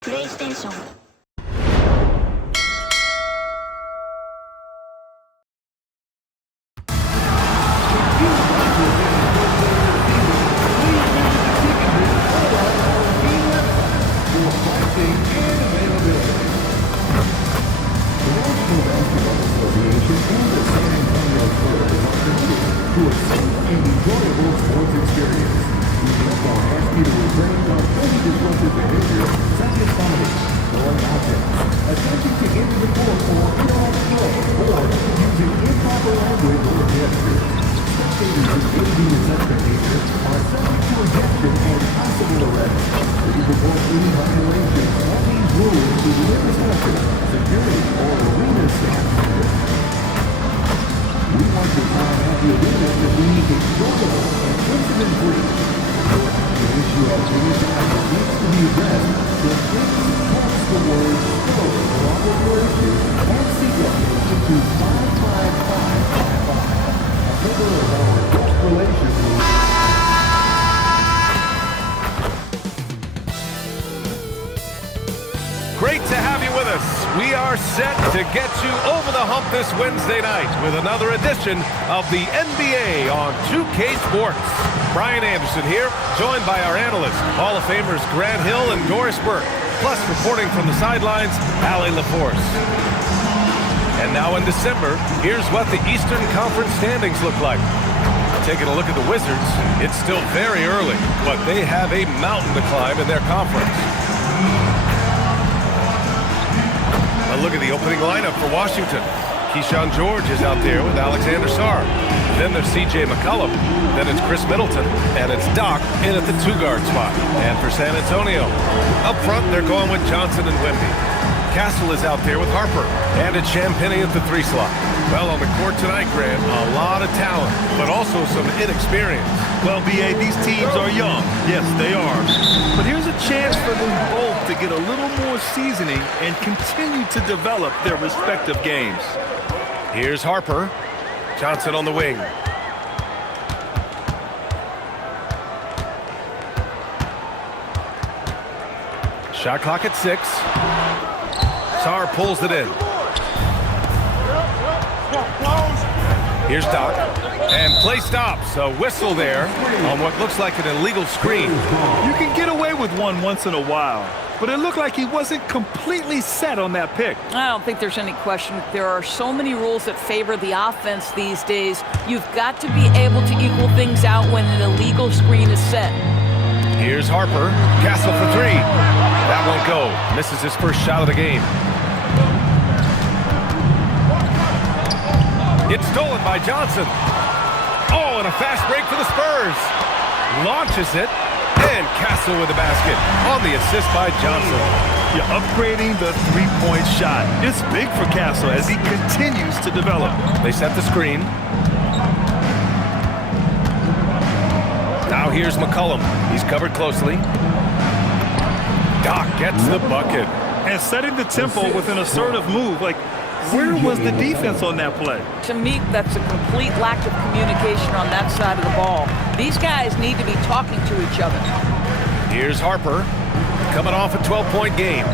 プレイステーションGreat to have you with us. We are set to get you over the hump this Wednesday night with another edition of the NBA on 2K Sports. Brian Anderson here, joined by our analysts, Hall of Famers Grant Hill and Doris Burke, plus reporting from the sidelines, Allie LaForce. And now in December, here's what the Eastern Conference standings look like. Taking a look at the Wizards, it's still very early, but they have a mountain to climb in their conference. A look at the opening lineup for Washington. Keyshawn George is out there with Alexander Sarr. Then there's C.J. McCollum. Then it's Chris Middleton. And it's Doc in at the two-guard spot. And for San Antonio, up front, they're going with Johnson and Wemby. Castle is out there with Harper. And it's Champagnie at the three slot. Well, on the court tonight, Grant, a lot of talent, but also some inexperience. Well, B.A., these teams are young. Yes, they are. But here's a chance for them both to get a little more seasoning and continue to develop their respective games. Here's Harper. Johnson on the wing. Shot clock at 6. Sarr pulls it in. Here's Doc. And play stops. A whistle there on what looks like an illegal screen. You can get away with one once in a while, but it looked like he wasn't completely set on that pick. I don't think there's any question. There are so many rules that favor the offense these days. You've got to be able to equal things out when an illegal screen is set. Here's Harper. Castle for 3. That won't go. Misses his first shot of the game. It's stolen by Johnson. Oh, and a fast break for the Spurs. Launches it. And Castle with the basket on the assist by Johnson. You're upgrading the three-point shot. It's big for Castle as he continues to develop. They set the screen. Now here's McCollum. He's covered closely. Doc gets the bucket. And setting the tempo with an assertive move. Like, where was the defense on that play? To me, that's a complete lack of communication on that side of the ball. These guys need to be talking to each other. Here's Harper, coming off a 12-point game.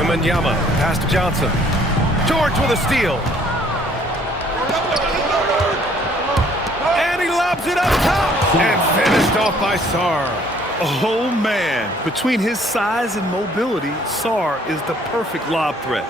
Wembanyama, pass to Johnson. George with a steal. And he lobs it up top. And finished off by Sarr. Oh, man. Between his size and mobility, Sarr is the perfect lob threat.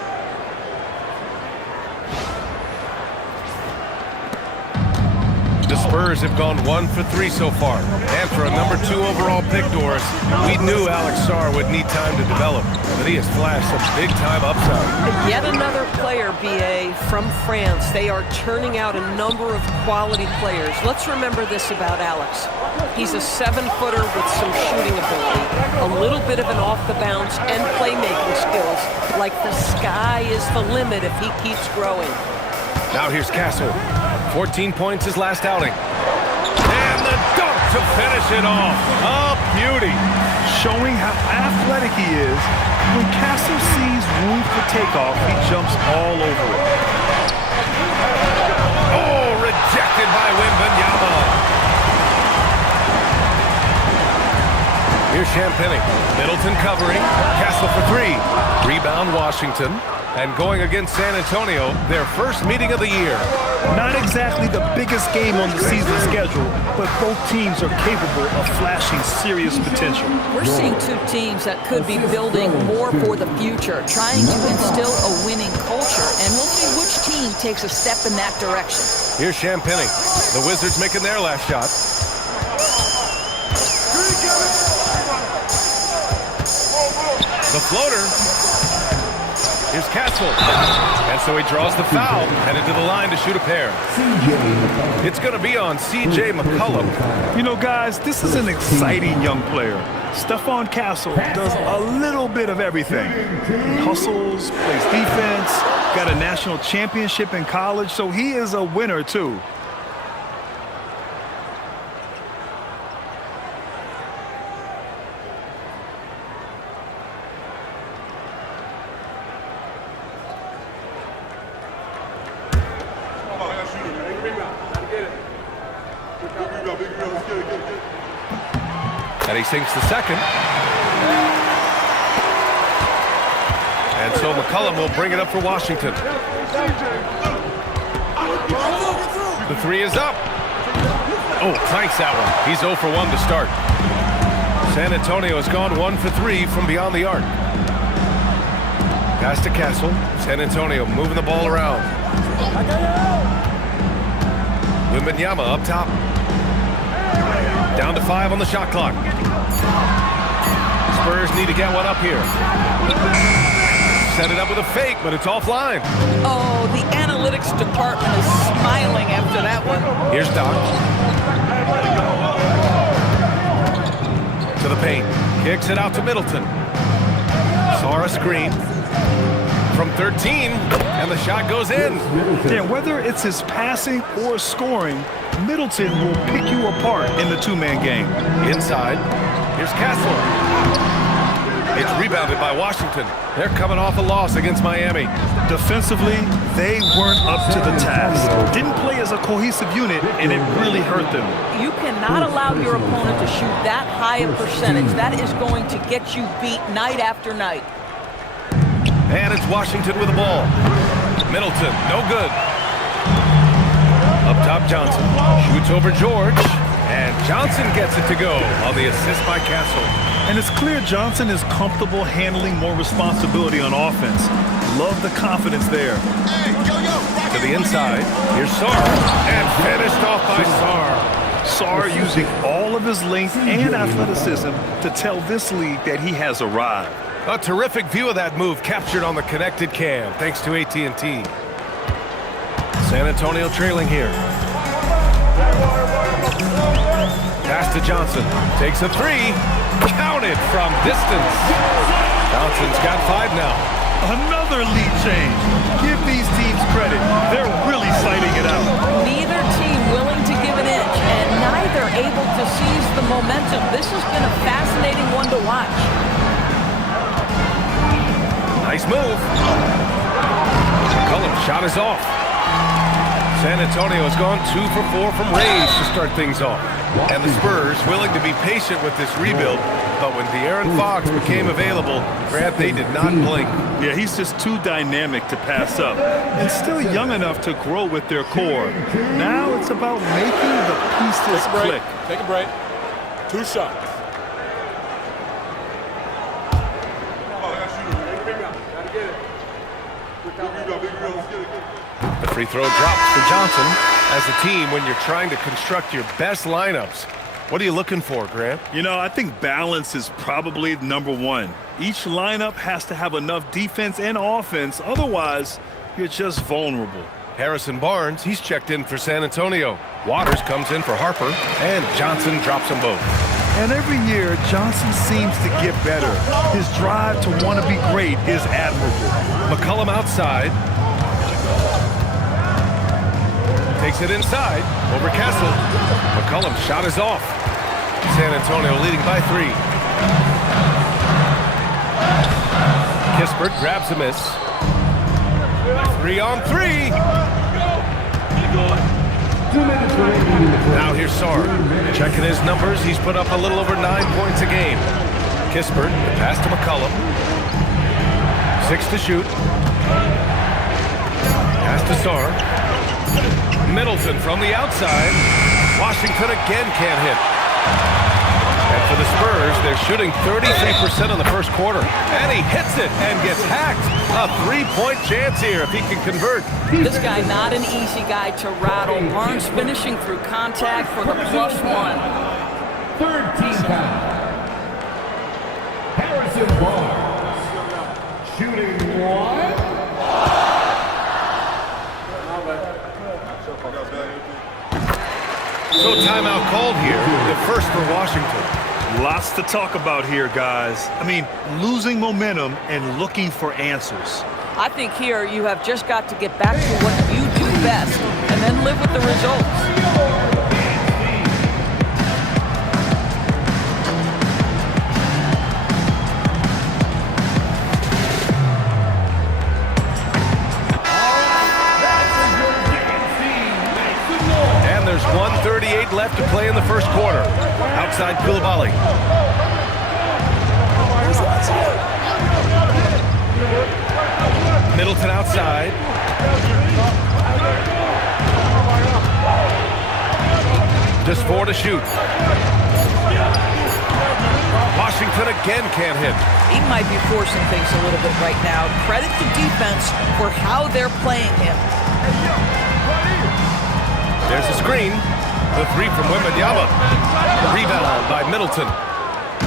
The Spurs have gone 1 for 3 so far. And for a number 2 overall pick, Doris, we knew Alex Sarr would need time to develop, but he has flashed some big-time upside. Yet another player, B.A., from France. They are turning out a number of quality players. Let's remember this about Alex. He's a 7-footer with some shooting ability, a little bit of an off-the-bounce and playmaking skills. Like the sky is the limit if he keeps growing. Now here's Castle. 14 points his last outing. And the dunk to finish it off. A beauty. Showing how athletic he is. When Castle sees room for takeoff, he jumps all over it. Oh, rejected by Wembanyama. Here's Champagny. Middleton covering. Castle for three. Rebound Washington. And going against San Antonio, their first meeting of the year. Not exactly the biggest game on the season schedule, but both teams are capable of flashing serious potential. We're seeing two teams that could be building more for the future, trying to instill a winning culture, and we'll see which team takes a step in that direction. Here's Champagny. The Wizards making their last shot. The floater. Here's Castle. And so he draws the foul, headed to the line to shoot a pair. It's going to be on C.J. McCollum. You know, guys, this is an exciting young player. Stephon Castle does a little bit of everything. He hustles, plays defense, got a national championship in college, so he is a winner, too. And he sinks the second. And so McCollum will bring it up for Washington. The three is up. Oh, clanks that one. He's 0 for 1 to start. San Antonio has gone 1 for 3 from beyond the arc. Pass to Castle. San Antonio moving the ball around. Wembanyama up top. Down to 5 on the shot clock. Spurs need to get one up here. Set it up with a fake, but it's offline. Oh, the analytics department is smiling after that one. Here's Doc. To the paint. Kicks it out to Middleton. Saw a screen. From 13, and the shot goes in. Yeah, whether it's his passing or scoring, Middleton will pick you apart in the two-man game. Inside, here's Castle. It's rebounded by Washington. They're coming off a loss against Miami. Defensively, they weren't up to the task. Didn't play as a cohesive unit, and it really hurt them. You cannot allow your opponent to shoot that high a percentage. That is going to get you beat night after night. And it's Washington with the ball. Middleton, no good. Up top, Johnson. Shoots over George. And Johnson gets it to go on the assist by Castle. And it's clear Johnson is comfortable handling more responsibility on offense. Love the confidence there. To the inside. Here's Sarr. And finished off by Sarr. Sarr using all of his length and athleticism to tell this league that he has arrived. A terrific view of that move captured on the connected cam, thanks to AT&T. San Antonio trailing here. Pass to Johnson. Takes a three. Counted from distance. Johnson's got 5 now. Another lead change. Give these teams credit. They're really sighting it out. Neither team willing to give an inch, and neither able to seize the momentum. This has been a fascinating one to watch. Nice move. McCollum's shot is off. San Antonio has gone 2 for 4 from range to start things off. And the Spurs willing to be patient with this rebuild, but when De'Aaron Fox became available, Grant, they did not blink. Yeah, he's just too dynamic to pass up and still young enough to grow with their core. Now it's about making the pieces click. Take a break. 2 shots. The free throw drops for Johnson. As a team, when you're trying to construct your best lineups, what are you looking for, Grant? You know, I think balance is probably number one. Each lineup has to have enough defense and offense. Otherwise, you're just vulnerable. Harrison Barnes, he's checked in for San Antonio. Waters comes in for Harper, and Johnson drops them both. And every year, Johnson seems to get better. His drive to want to be great is admirable. McCollum outside. Takes it inside, over Castle. McCollum's shot is off. San Antonio leading by 3. Kispert grabs a miss. 3-on-3. Now here's Sarr. Checking his numbers, he's put up a little over 9 points a game. Kispert, the pass to McCollum. 6 to shoot. Pass to Sarr. Middleton from the outside. Washington again can't hit. And for the Spurs, they're shooting 33% in the first quarter. And he hits it and gets hacked. A 3-point chance here if he can convert. This guy not an easy guy to rattle. Barnes finishing through contact for the +1. Third team foul. Harrison Barnes. Shooting 1. So timeout called here. The first for Washington. Lots to talk about here, guys. I mean, losing momentum and looking for answers. I think here you have just got to get back to what you do best and then live with the results. There's 1:38 left to play in the first quarter. Outside Koulibaly. Middleton outside. Just 4 to shoot. Washington again can't hit. He might be forcing things a little bit right now. Credit the defense for how they're playing him. There's a screen. The 3 from Wembanyama. Rebound by Middleton.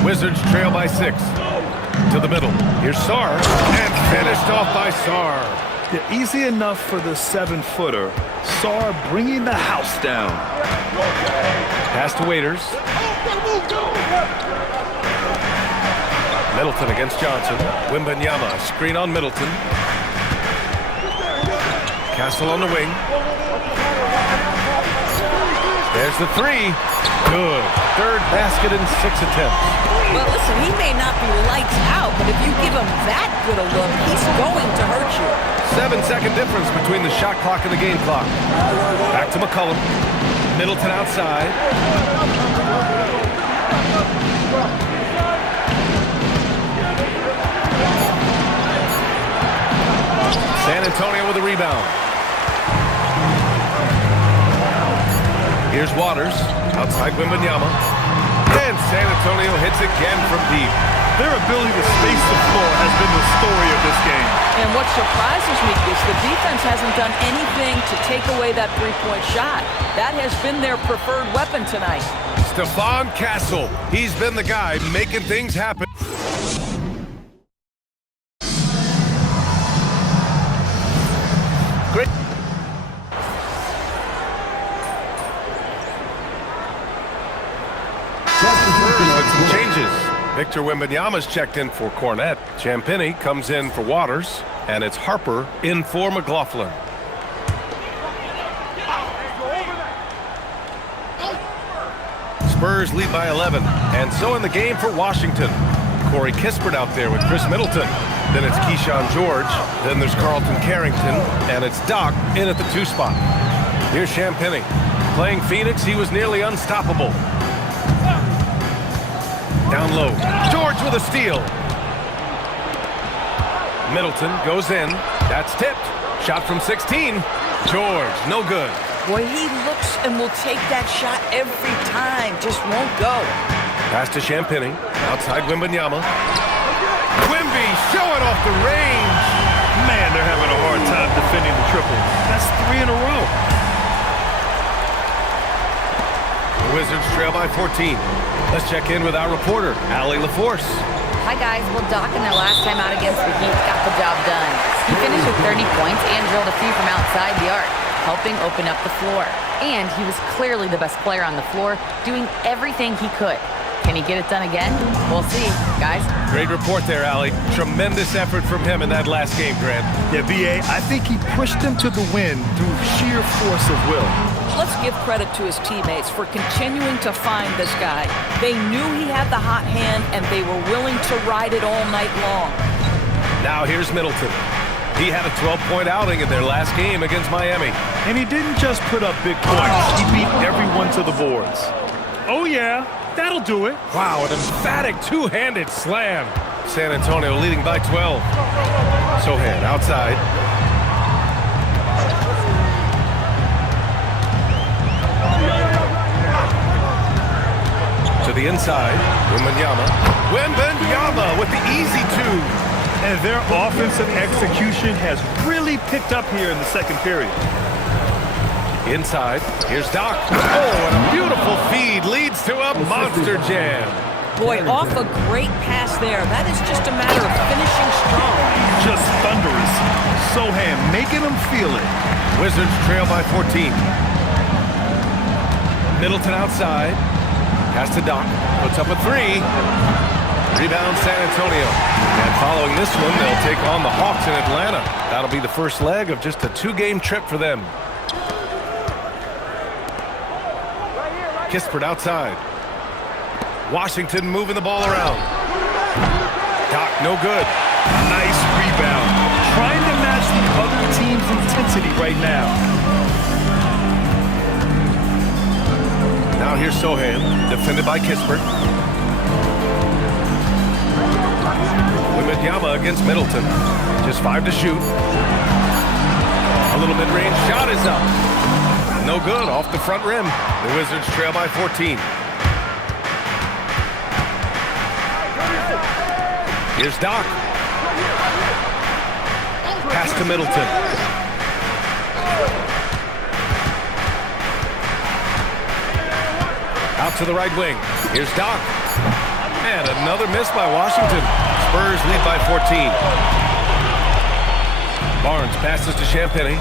Wizards trail by 6. To the middle. Here's Sarr. And finished off by Sarr. Yeah, easy enough for the 7-footer. Sarr bringing the house down. Pass to Waiters. Middleton against Johnson. Wembanyama. Screen on Middleton. Castle on the wing. There's the 3. Good. Third basket in 6 attempts. Well, listen, he may not be lights out, but if you give him that good a look, he's going to hurt you. 7-second difference between the shot clock and the game clock. Back to McCollum. Middleton outside. San Antonio with a rebound. Here's Waters, outside Wembanyama. And San Antonio hits again from deep. Their ability to space the floor has been the story of this game. And what surprises me is the defense hasn't done anything to take away that three-point shot. That has been their preferred weapon tonight. Stephon Castle, he's been the guy making things happen. Great. With some changes. Victor Wembanyama's checked in for Cornette. Champagnie comes in for Waters. And it's Harper in for McLaughlin. Spurs lead by 11. And so in the game for Washington. Corey Kispert out there with Chris Middleton. Then it's Keyshawn George. Then there's Carlton Carrington. And it's Doc in at the 2 spot. Here's Champagnie. Playing Phoenix, he was nearly unstoppable. Down low. George with a steal. Middleton goes in. That's tipped. Shot from 16. George, no good. Boy, he looks and will take that shot every time. Just won't go. Pass to Champagnie. Outside Wembanyama. Wemby showing off the range. Man, they're having a hard time defending the triple. That's 3 in a row. The Wizards trail by 14. Let's check in with our reporter, Allie LaForce. Hi, guys. Well, Doc in their last time out against the Heat got the job done. He finished with 30 points and drilled a few from outside the arc, helping open up the floor. And he was clearly the best player on the floor, doing everything he could. Can he get it done again? We'll see, guys. Great report there, Allie. Tremendous effort from him in that last game, Grant. Yeah, B.A., I think he pushed them to the win through sheer force of will. Let's give credit to his teammates for continuing to find this guy. They knew he had the hot hand, and they were willing to ride it all night long. Now here's Middleton. He had a 12-point outing in their last game against Miami. And he didn't just put up big points. He beat everyone to the boards. Oh, yeah. That'll do it. Wow, an emphatic two-handed slam. San Antonio leading by 12. Sohan outside. To the inside. Wembanyama with the easy two. And their offensive execution has really picked up here in the second period. Inside. Here's Doc. Oh, and a beautiful feed leads to a monster jam. Boy, off a great pass there. That is just a matter of finishing strong. Just thunderous. Sohan making them feel it. Wizards trail by 14. Middleton outside. Pass to Doc. Puts up a three. Rebound San Antonio. And following this one, they'll take on the Hawks in Atlanta. That'll be the first leg of just a two-game trip for them. Kispert outside. Washington moving the ball around. Doc, no good. Nice rebound. Trying to match the other team's intensity right now. Now here's Sohan, defended by Kispert. Wembanyama against Middleton. Just 5 to shoot. A little mid-range shot is up. No good, off the front rim. The Wizards trail by 14. Here's Doc. Pass to Middleton. Out to the right wing. Here's Doc. And another miss by Washington. Spurs lead by 14. Barnes passes to Champagny.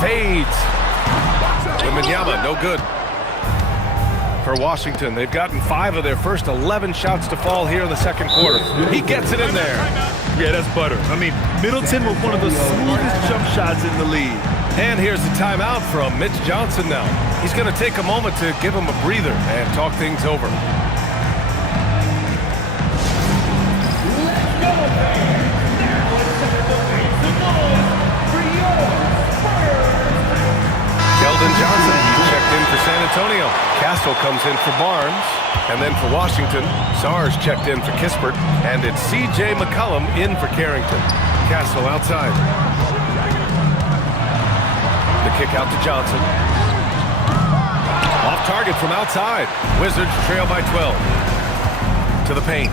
Fades. Wembanyama, no good. For Washington, they've gotten 5 of their first 11 shots to fall here in the second quarter. He gets it in there. Yeah, that's butter. I mean, Middleton with one of the smoothest jump shots in the league. And here's the timeout from Mitch Johnson now. He's going to take a moment to give him a breather and talk things over. Sheldon Johnson checked in for San Antonio. Castle comes in for Barnes. And then for Washington, Sars checked in for Kispert. And it's C.J. McCollum in for Carrington. Castle outside. The kick out to Johnson. Off target from outside. Wizards trail by 12. To the paint.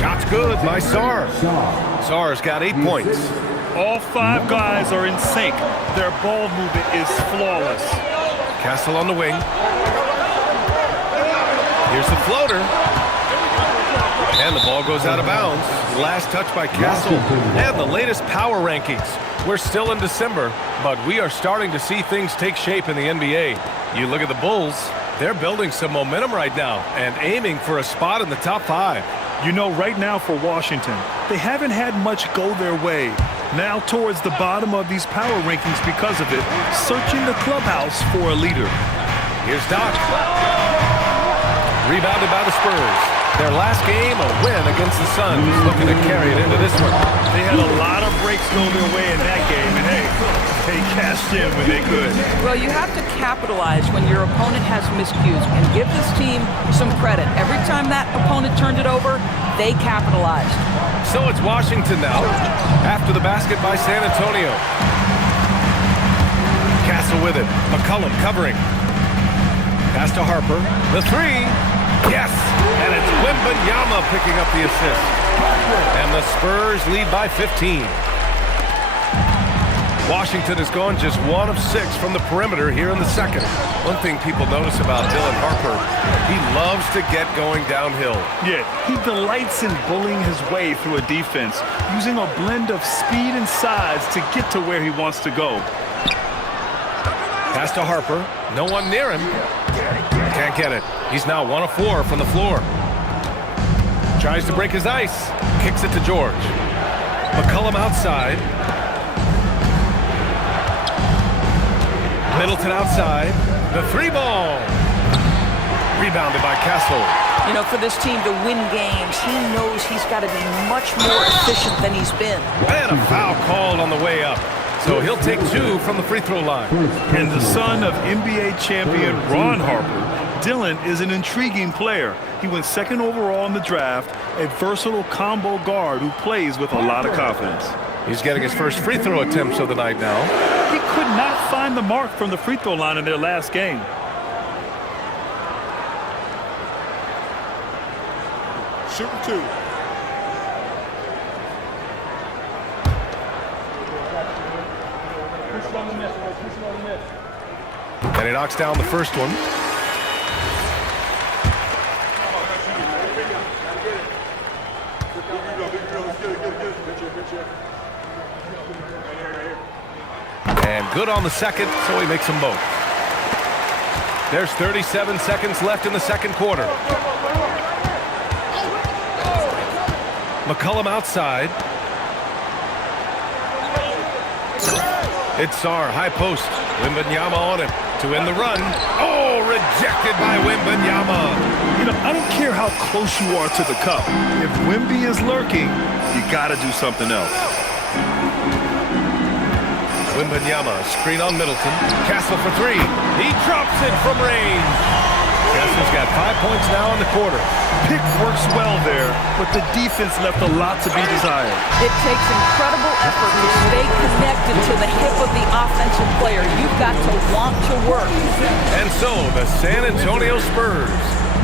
Shot's good by Sars. Sars got 8 points. All 5 guys are in sync. Their ball movement is flawless. Castle on the wing. Here's the floater. And the ball goes out of bounds. Last touch by Castle. And the latest power rankings. We're still in December, but we are starting to see things take shape in the NBA. You look at the Bulls, they're building some momentum right now and aiming for a spot in the top 5. You know, right now for Washington, they haven't had much go their way. Now towards the bottom of these power rankings because of it, searching the clubhouse for a leader. Here's Doc. Rebounded by the Spurs. Their last game, a win against the Suns, looking to carry it into this one. They had a lot of breaks go their way in that game, and hey, they cashed in when they could. Well, you have to capitalize when your opponent has miscues, and give this team some credit. Every time that opponent turned it over, they capitalized. So it's Washington now, after the basket by San Antonio. Castle with it. McCollum covering. Pass to Harper. The three. Yes! And it's Wembanyama picking up the assist. And the Spurs lead by 15. Washington has gone just 1 of 6 from the perimeter here in the second. One thing people notice about Dylan Harper, he loves to get going downhill. Yeah, he delights in bullying his way through a defense, using a blend of speed and size to get to where he wants to go. Pass to Harper. No one near him. Can't get it. He's now 1 of 4 from the floor. Tries to break his ice. Kicks it to George. McCollum outside. Middleton outside. The 3-ball. Rebounded by Castle. You know, for this team to win games, he knows he's got to be much more efficient than he's been. And a foul called on the way up. so he'll take 2 from the free throw line. And the son of NBA champion Ron Harper, Dillon is an intriguing player. He went 2nd overall in the draft, a versatile combo guard who plays with a lot of confidence. He's getting his first free throw attempts of the night now. He could not find the mark from the free throw line in their last game. Shooting 2. And he knocks down the first one. And good on the second, so he makes them both. There's 37 seconds left in the second quarter. McCollum outside. It's Sarr, high post. Wembanyama on him to end the run. Oh, rejected by Wembanyama. You know, I don't care how close you are to the cup. If Wemby is lurking, you got to do something else. Wembanyama, screen on Middleton. Castle for 3. He drops it from range. Castle's got 5 points now in the quarter. Pick works well there, but the defense left a lot to be desired. It takes incredible effort to stay connected to the hip of the offensive player. You've got to want to work. And so the San Antonio Spurs,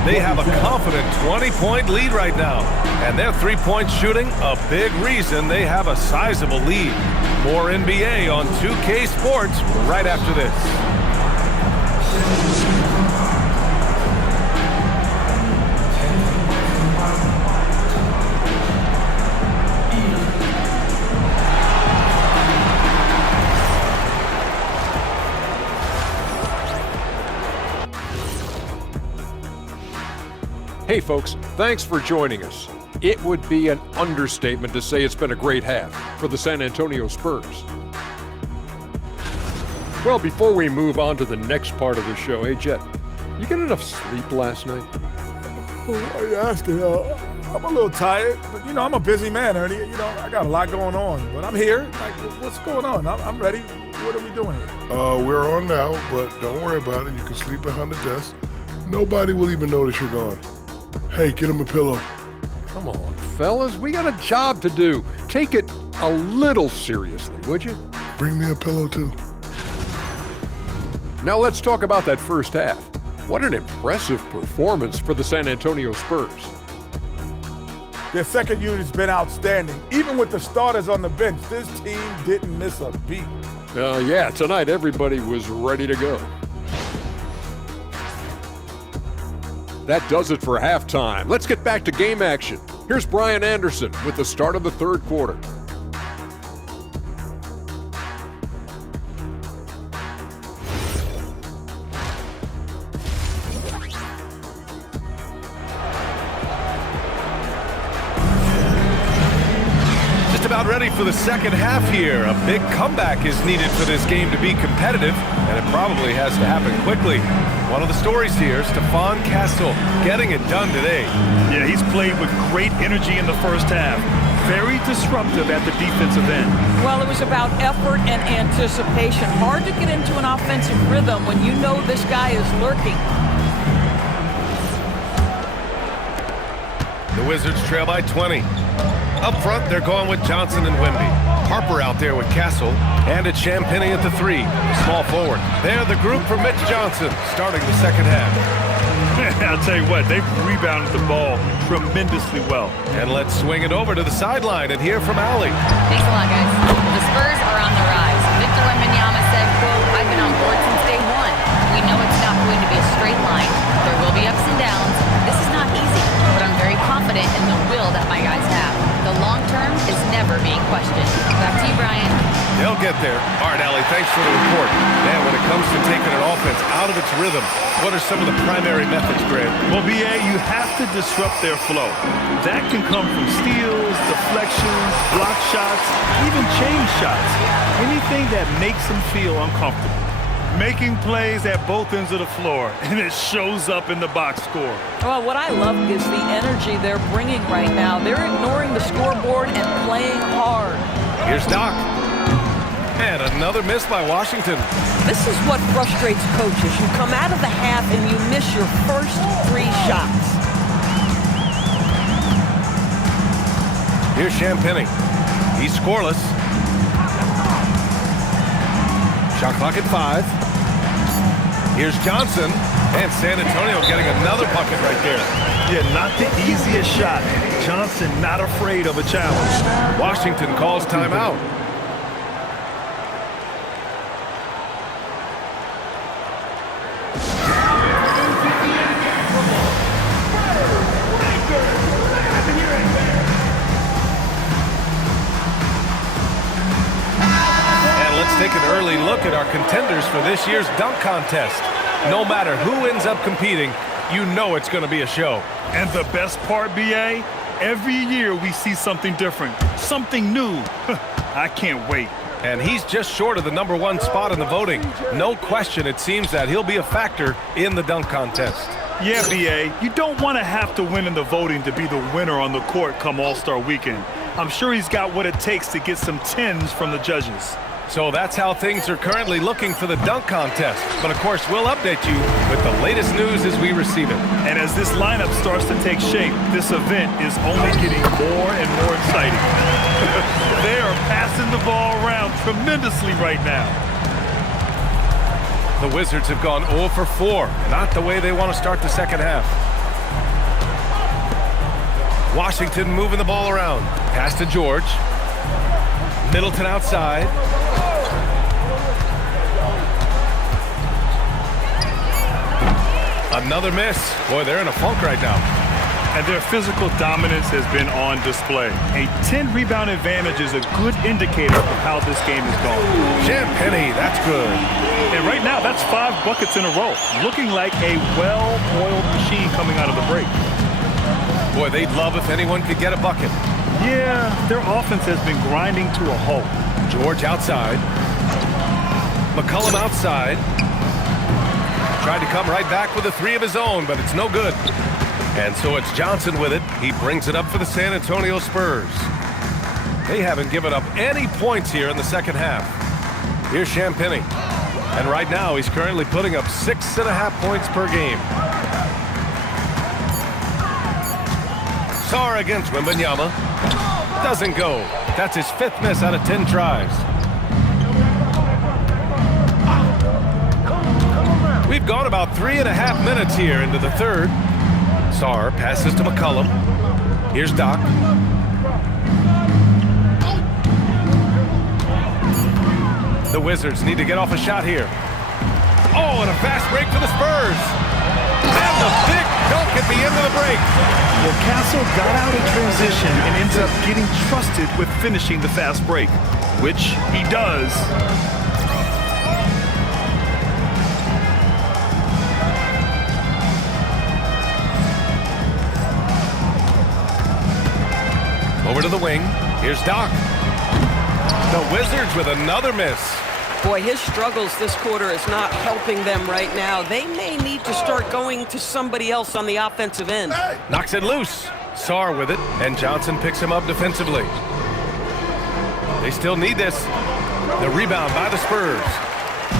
they have a confident 20-point lead right now. And their three-point shooting, a big reason they have a sizable lead. More NBA on 2K Sports right after this. Hey folks, thanks for joining us. It would be an understatement to say it's been a great half for the San Antonio Spurs. Well, before we move on to the next part of the show, hey Jet, you get enough sleep last night? Why are you asking? I'm a little tired, but you know, I'm a busy man, Ernie. You know, I got a lot going on, but I'm here. Like, what's going on? I'm ready. What are we doing here? We're on now, but don't worry about it. You can sleep behind the desk. Nobody will even notice you're gone. Hey, get him a pillow. Come on, fellas, we got a job to do. Take it a little seriously, would you? Bring me a pillow, too. Now let's talk about that first half. What an impressive performance for the San Antonio Spurs. Their second unit's been outstanding. Even with the starters on the bench, this team didn't miss a beat. Yeah, tonight everybody was ready to go. That does it for halftime. Let's get back to game action. Here's Brian Anderson with the start of the third quarter. Just about ready for the second half here. A big comeback is needed for this game to be competitive, and it probably has to happen quickly. One of the stories here, Stephon Castle getting it done today. Yeah, he's played with great energy in the first half. Very disruptive at the defensive end. Well, it was about effort and anticipation. Hard to get into an offensive rhythm when you know this guy is lurking. The Wizards trail by 20. Up front, they're going with Johnson and Wemby. Harper out there with Castle, and it's Champagnie at the 3. Small forward. They're the group for Mitch Johnson, starting the second half. I'll tell you what, they've rebounded the ball tremendously well. And let's swing it over to the sideline and hear from Allie. Thanks a lot, guys. The Spurs are on the rise. Victor Wembanyama said, quote, "I've been on board since day one. We know it's not going to be a straight line. There will be ups and downs. This is not easy, but I'm very confident in the will that my guys have. The long term is never being questioned." Back to you, Brian. They'll get there. All right, Allie, thanks for the report. Man, when it comes to taking an offense out of its rhythm, what are some of the primary methods, Grant? Well, BA, you have to disrupt their flow. That can come from steals, deflections, block shots, even chain shots. Anything that makes them feel uncomfortable. Making plays at both ends of the floor, and it shows up in the box score. Well, what I love is the energy they're bringing right now. They're ignoring the scoreboard and playing hard. Here's Doc. And another miss by Washington. This is what frustrates coaches. You come out of the half and you miss your first 3 shots. Here's Champagny. He's scoreless. Shot clock at 5. Here's Johnson. And San Antonio getting another bucket right there. Yeah, not the easiest shot. Johnson not afraid of a challenge. Washington calls timeout. And let's take an early look at our contenders for this year's dunk contest. No matter who ends up competing, you know it's going to be a show. And the best part, BA, every year we see something different, something new. I can't wait. And he's just short of the #1 spot in the voting. No question, it seems that he'll be a factor in the dunk contest. Yeah, BA, you don't want to have to win in the voting to be the winner on the court come All-Star Weekend. I'm sure he's got what it takes to get some 10s from the judges. So that's how things are currently looking for the dunk contest. But of course, we'll update you with the latest news as we receive it. And as this lineup starts to take shape, this event is only getting more and more exciting. They are passing the ball around tremendously right now. The Wizards have gone 0 for 4. Not the way they want to start the second half. Washington moving the ball around. Pass to George. Middleton outside. Another miss. Boy, they're in a funk right now. And their physical dominance has been on display. A 10-rebound advantage is a good indicator of how this game is going. Champagny, that's good. And right now, that's 5 buckets in a row. Looking like a well-oiled machine coming out of the break. Boy, they'd love if anyone could get a bucket. Yeah, their offense has been grinding to a halt. George outside. McCollum outside. Tried to come right back with a 3 of his own, but it's no good. And so it's Johnson with it. He brings it up for the San Antonio Spurs. They haven't given up any points here in the second half. Here's Champagny. And right now, he's currently putting up 6.5 points per game. Sarr against Wembanyama. Doesn't go. That's his 5th miss out of 10 tries. We've gone about 3.5 minutes here into the third. Sarr passes to McCollum. Here's Doc. The Wizards need to get off a shot here. Oh, and a fast break for the Spurs. And the big dunk at the end of the break. Well, Castle got out in transition and ends up getting trusted with finishing the fast break, which he does. Over to the wing. Here's Doc. The Wizards with another miss. Boy, his struggles this quarter is not helping them right now. They may need to start going to somebody else on the offensive end. Knocks it loose. Sarr with it, and Johnson picks him up defensively. They still need this. The rebound by the Spurs.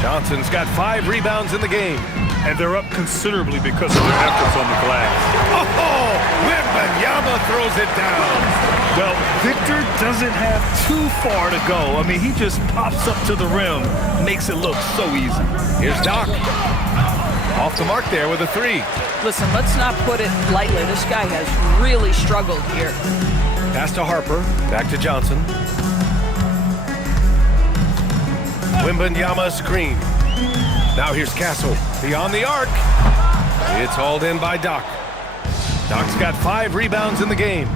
Johnson's got 5 rebounds in the game. And they're up considerably because of their efforts on the glass. Oh, Wembanyama throws it down. Well, Victor doesn't have too far to go. I mean, he just pops up to the rim, makes it look so easy. Here's Doc. Off the mark there with a 3. Listen, let's not put it lightly. This guy has really struggled here. Pass to Harper. Back to Johnson. Wembanyama screen. Now here's Castle. Beyond the arc. It's hauled in by Doc. Doc's got 5 rebounds in the game.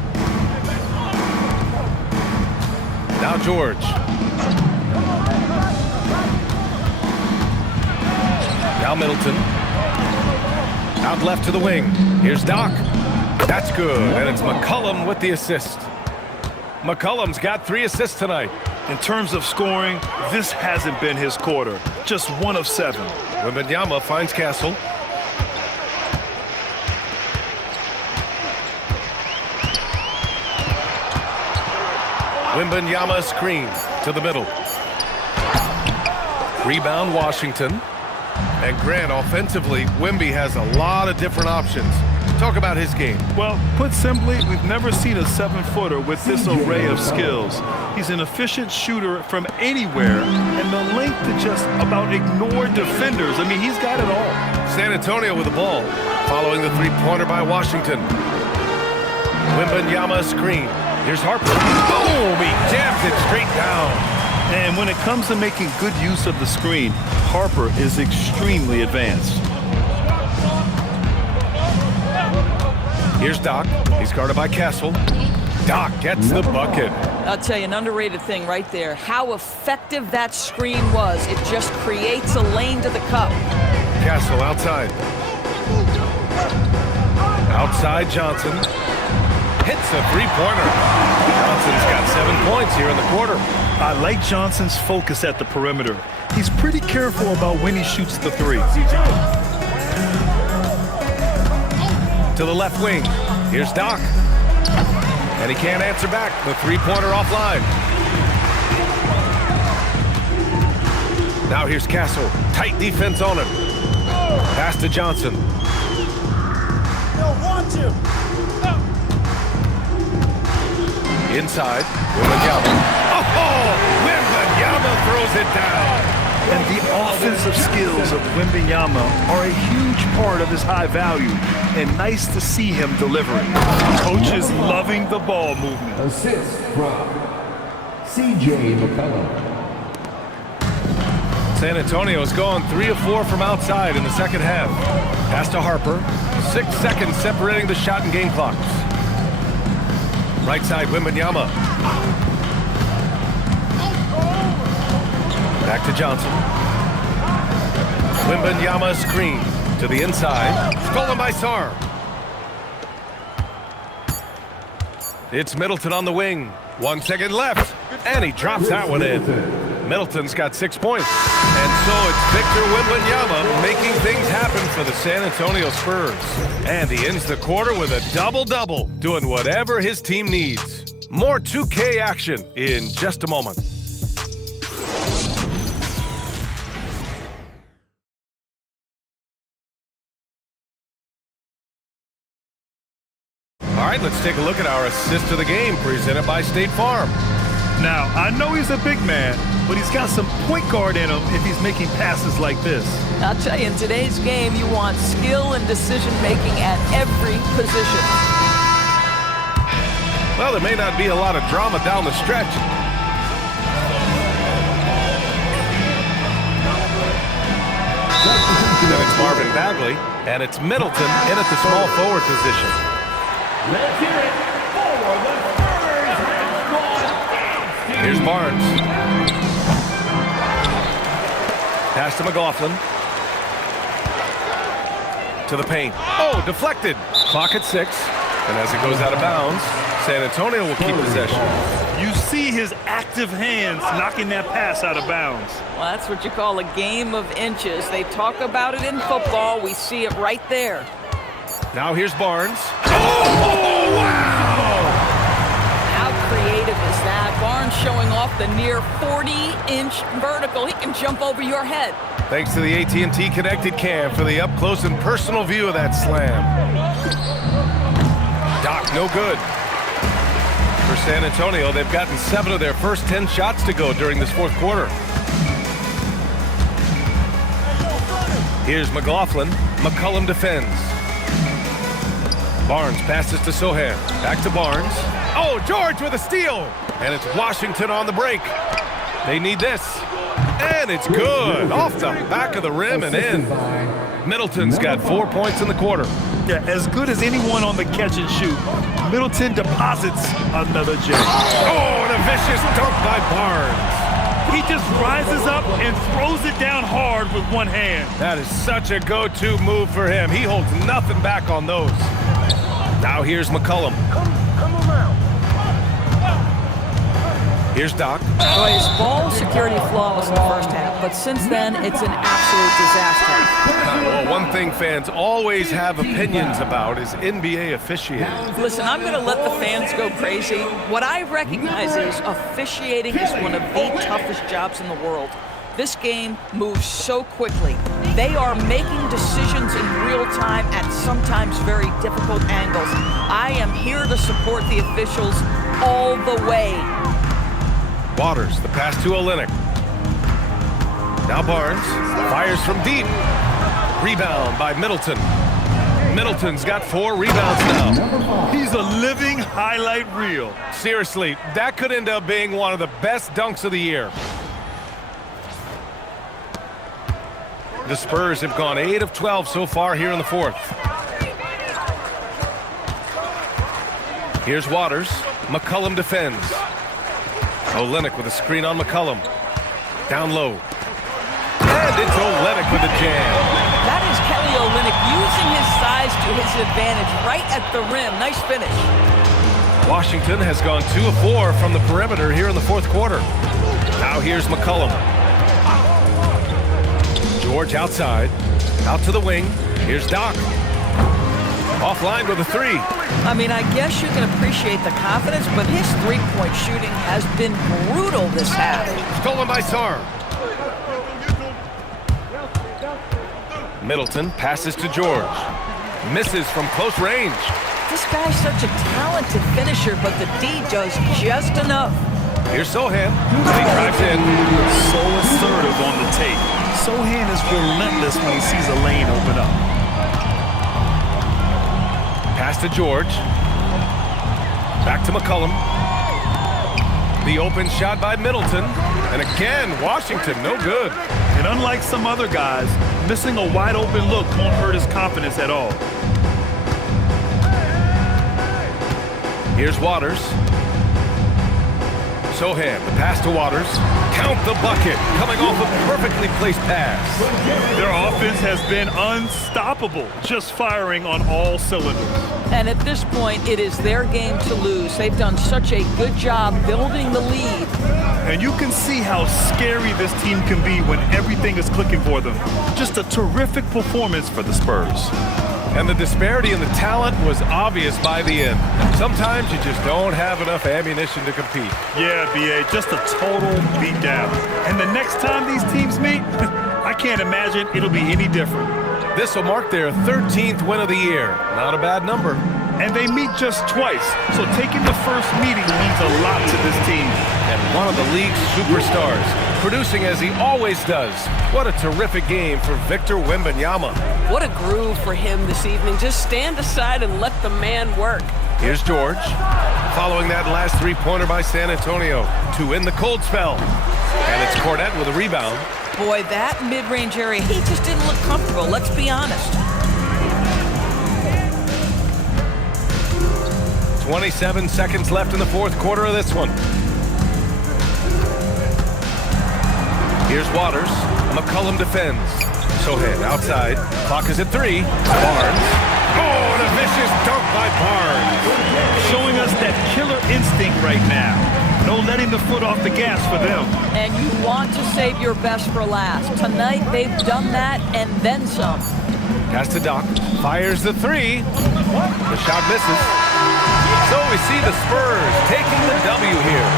Now George. Now Middleton. Out left to the wing. Here's Doc. That's good. And it's McCollum with the assist. McCollum's got 3 assists tonight. In terms of scoring, this hasn't been his quarter. Just 1 of 7. Wembanyama finds Castle. Wembanyama screen to the middle. Rebound, Washington. And Grant, offensively, Wemby has a lot of different options. Talk about his game. Well, put simply, we've never seen a 7-footer with this array of skills. He's an efficient shooter from anywhere, and the length to just about ignore defenders. I mean, he's got it all. San Antonio with the ball, following the three-pointer by Washington. Wembanyama screen. Here's Harper. Boom! He jams it straight down. And when it comes to making good use of the screen, Harper is extremely advanced. Here's Doc. He's guarded by Castle. Doc gets the bucket. I'll tell you, an underrated thing right there. How effective that screen was. It just creates a lane to the cup. Castle outside. Outside Johnson. Hits a three-pointer. Johnson's got 7 points here in the quarter. I like Johnson's focus at the perimeter. He's pretty careful about when he shoots the three. To the left wing. Here's Doc. And he can't answer back. The three-pointer offline. Now here's Castle. Tight defense on him. Pass to Johnson. They'll want you. Inside. Wembanyama. Oh! Wembanyama throws it down. And the offensive skills of Wembanyama are a huge part of his high value, and nice to see him delivering. Coach is loving the ball movement. Assist from C.J. McCollum. San Antonio's gone 3 of 4 from outside in the second half. Pass to Harper. 6 seconds separating the shot and game clocks. Right side, Wembanyama. Back to Johnson. Wembanyama screen to the inside. Stolen by Sarr. It's Middleton on the wing. 1 second left. And he drops that one in. Middleton's got 6 points. And so it's Victor Wembanyama making things happen for the San Antonio Spurs. And he ends the quarter with a double-double, doing whatever his team needs. More 2K action in just a moment. All right, let's take a look at our assist of the game presented by State Farm. Now, I know he's a big man, but he's got some point guard in him if he's making passes like this. I'll tell you, in today's game, you want skill and decision-making at every position. Well, there may not be a lot of drama down the stretch. And it's Marvin Bagley, and it's Middleton in at the small forward position. Let's hear it for the Spurs. Here's Barnes. Pass to McLaughlin. To the paint. Oh, deflected. Clock at 6. And as it goes out of bounds, San Antonio will keep possession. You see his active hands knocking that pass out of bounds. Well, that's what you call a game of inches. They talk about it in football. We see it right there. Now here's Barnes. Oh, wow! How creative is that? Barnes showing off the near 40-inch vertical. He can jump over your head. Thanks to the AT&T Connected Cam for the up-close and personal view of that slam. Doc, no good. For San Antonio, they've gotten 7 of their first 10 shots to go during this fourth quarter. Here's McLaughlin. McCollum defends. Barnes passes to Sohan. Back to Barnes. Oh, George with a steal. And it's Washington on the break. They need this. And it's good. Off the back of the rim and in. Middleton's got 4 points in the quarter. Yeah, as good as anyone on the catch and shoot. Middleton deposits another gem. Oh, and a vicious dunk by Barnes. He just rises up and throws it down hard with one hand. That is such a go-to move for him. He holds nothing back on those. Now here's McCollum. Come around. Here's Doc. Well, his ball security flawless in the first half, but since then, it's an absolute disaster. Well, one thing fans always have opinions about is NBA officiating. Listen, I'm going to let the fans go crazy. What I recognize is officiating is one of the toughest jobs in the world. This game moves so quickly. They are making decisions in real time at sometimes very difficult angles. I am here to support the officials all the way. Waters, the pass to Olynyk. Now Barnes fires from deep. Rebound by Middleton. Middleton's got 4 rebounds now. He's a living highlight reel. Seriously, that could end up being one of the best dunks of the year. The Spurs have gone 8 of 12 so far here in the fourth. Here's Waters. McCollum defends. Olynyk with a screen on McCollum. Down low. And it's Olynyk with a jam. That is Kelly Olynyk using his size to his advantage right at the rim. Nice finish. Washington has gone 2 of 4 from the perimeter here in the fourth quarter. Now here's McCollum. George outside. Out to the wing. Here's Doc. Offline with a 3. I mean, I guess you can appreciate the confidence, but his three-point shooting has been brutal this half. Stolen by Sarr. Middleton passes to George. Misses from close range. This guy's such a talented finisher, but the D does just enough. Here's Sohan. He drives in. So assertive on the tape. Sohan is relentless when he sees a lane open up. Pass to George. Back to McCollum. The open shot by Middleton. And again, Washington, no good. And unlike some other guys, missing a wide open look won't hurt his confidence at all. Here's Waters. Sohan, the pass to Waters. Count the bucket, coming off a perfectly placed pass. Their offense has been unstoppable, just firing on all cylinders. And at this point, it is their game to lose. They've done such a good job building the lead. And you can see how scary this team can be when everything is clicking for them. Just a terrific performance for the Spurs. And the disparity in the talent was obvious by the end. Sometimes you just don't have enough ammunition to compete. Yeah, B.A., just a total beatdown. And the next time these teams meet, I can't imagine it'll be any different. This will mark their 13th win of the year. Not a bad number. And they meet just twice, so taking the first meeting means a lot to this team. And one of the league's superstars, producing as he always does. What a terrific game for Victor Wembanyama. What a groove for him this evening. Just stand aside and let the man work. Here's George. Following that last three-pointer by San Antonio to end the cold spell. And it's Cornette with a rebound. Boy, that mid-range area, he just didn't look comfortable, let's be honest. 27 seconds left in the fourth quarter of this one. Here's Waters. McCollum defends. Sohan outside. Clock is at 3. Barnes. Oh, and a vicious dunk by Barnes. Showing us that killer instinct right now. No letting the foot off the gas for them. And you want to save your best for last. Tonight, they've done that and then some. Pass to Doc. Fires the 3. The shot misses. So we see the Spurs taking the W here.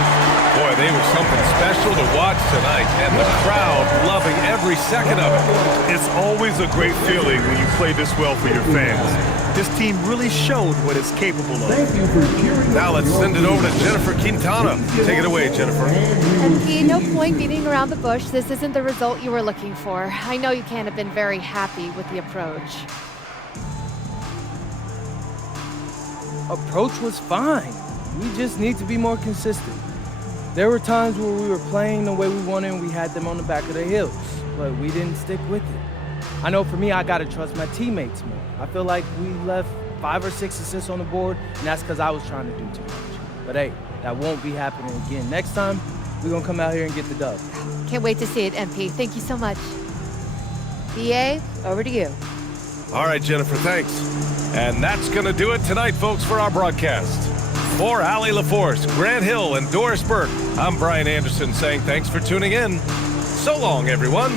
Boy, they were something special to watch tonight, and the crowd loving every second of it. It's always a great feeling when you play this well for your fans. This team really showed what it's capable of. Thank you for cheering. Now let's send it over to Jennifer Quintana. Take it away, Jennifer. MP, no point beating around the bush. This isn't the result you were looking for. I know you can't have been very happy with the approach. Approach was fine. We just need to be more consistent. There were times where we were playing the way we wanted and we had them on the back of their heels, but we didn't stick with it. I know for me, I gotta trust my teammates more. I feel like we left 5 or 6 assists on the board, and that's because I was trying to do too much. But hey, that won't be happening again. Next time, we're gonna come out here and get the dub. Can't wait to see it, MP. Thank you so much. BA, over to you. All right, Jennifer, thanks. And that's going to do it tonight, folks, for our broadcast. For Allie LaForce, Grant Hill, and Doris Burke, I'm Brian Anderson saying thanks for tuning in. So long, everyone.